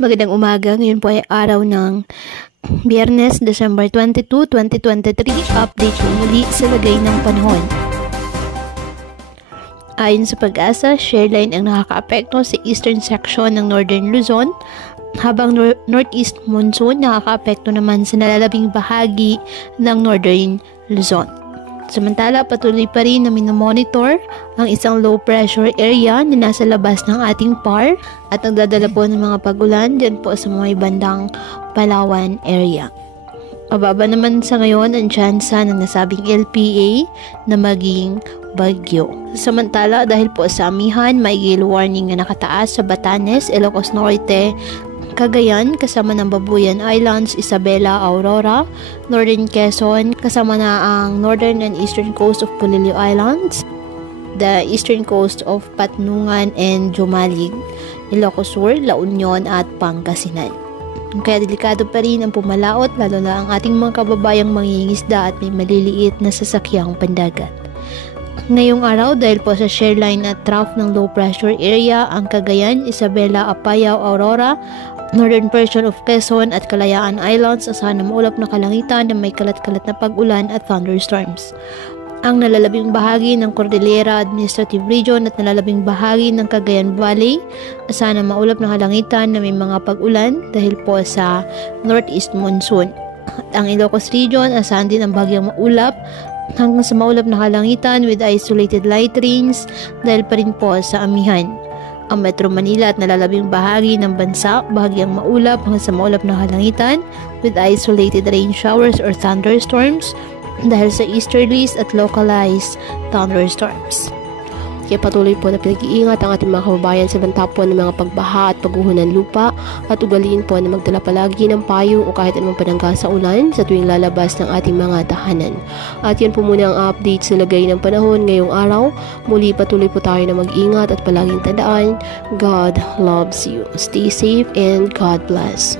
Magandang umaga. Ngayon po ay araw ng Biyernes, December 22, 2023. Update po muli sa lagay ng panahon. Ayon sa Pag-asa, shear line ang nakakaapekto sa eastern section ng Northern Luzon, habang northeast monsoon nakakaapekto naman sa nalalabing bahagi ng Northern Luzon. Samantala, patuloy pa rin na minomonitor ang isang low pressure area na nasa labas ng ating PAR at nagdadala po ng mga pag-ulan dyan po sa mga bandang Palawan area. Mababa naman sa ngayon ang tsansa ng nasabing LPA na maging bagyo. Samantala, dahil po sa amihan, may gale warning na nakataas sa Batanes, Ilocos Norte, Cagayan, kasama ng Babuyan Islands, Isabela, Aurora, Northern Quezon, kasama na ang northern and eastern coast of Polillo Islands, the eastern coast of Patnungan and Jomalig, Ilocos Sur, La Union at Pangasinan. Kaya delikado pa rin ang pumalaot, lalo na ang ating mga kababayang mangingisda at may maliliit na sasakyang pandagat. Ngayong araw, dahil po sa shear line at trough ng low pressure area, ang Cagayan, Isabela, Apayao, Aurora, northern portion of Quezon at Kalayaan Islands asahan na maulap na kalangitan na may kalat-kalat na pag-ulan at thunderstorms. Ang nalalabing bahagi ng Cordillera Administrative Region at nalalabing bahagi ng Cagayan Valley asahan na maulap na kalangitan na may mga pag-ulan dahil po sa northeast monsoon. At ang Ilocos Region asahan din ang bahagyang maulap hanggang sa maulap na kalangitan with isolated light rains dahil pa rin po sa amihan. Ang Metro Manila at nalalabing bahagi ng bansa, bahagyang maulap hanggang sa maulap na kalangitan with isolated rain showers or thunderstorms dahil sa easterlies at localized thunderstorms. Kaya patuloy po na pinag-iingat ang ating mga kababayan sa banta po ng mga pagbaha at pagguho ng lupa at ugaliin po na magdala palagi ng payong o kahit anumang panangga sa ulan sa tuwing lalabas ng ating mga tahanan. At yan po muna ang update sa lagay ng panahon ngayong araw. Muli patuloy po tayo na mag-ingat at palaging tandaan, God loves you. Stay safe and God bless.